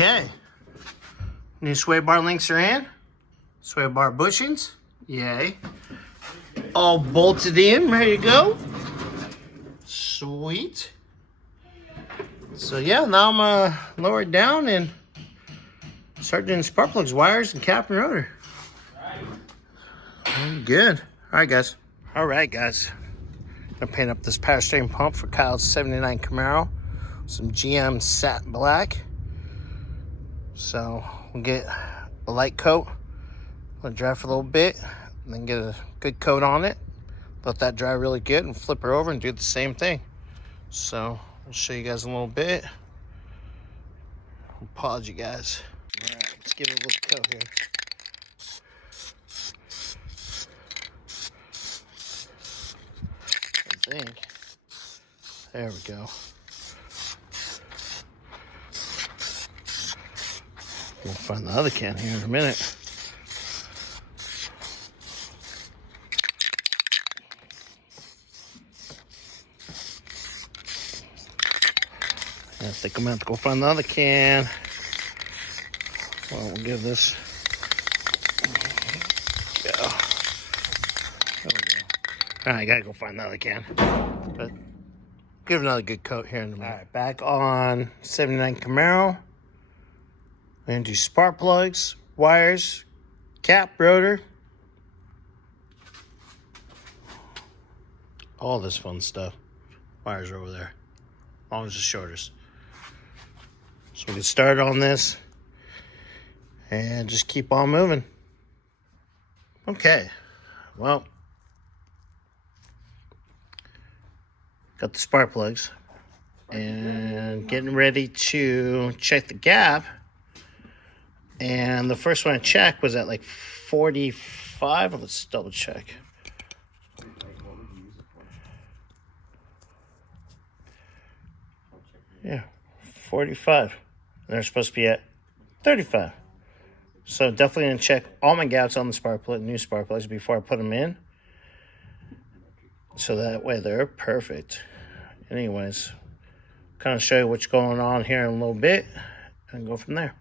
Okay. New sway bar links are in. Sway bar bushings. Yay. All bolted in, ready to go. Sweet. So yeah, now I'm gonna lower it down and start doing spark plugs, wires, and cap and rotor. Good. All right, guys. All right, guys. Gonna paint up this power steering pump for Kyle's 79 Camaro. Some GM satin black. So we'll get a light coat, let it dry for a little bit, and then get a good coat on it. Let that dry really good and flip her over and do the same thing. So I'll show you guys in a little bit. I'll pause you guys. All right, let's give it a little coat here. I think. There we go. We'll find the other can here in a minute. I think I'm gonna have to go find the other can. Well, we'll give this go. There we go. All right, I gotta go find the other can. But give another good coat here in a minute. All right, back on 79 Camaro. We're gonna do spark plugs, wires, cap, rotor, all this fun stuff. Wires are over there, long as the shortest. So we get started on this and just keep on moving. Okay, well, got the spark plugs and getting ready to check the gap. And the first one I checked was at like 45. Let's double check. Yeah, 45. And they're supposed to be at 35. So definitely gonna check all my gaps on the spark plug, new spark plugs, before I put them in. So that way they're perfect. Anyways, kind of show you what's going on here in a little bit and go from there.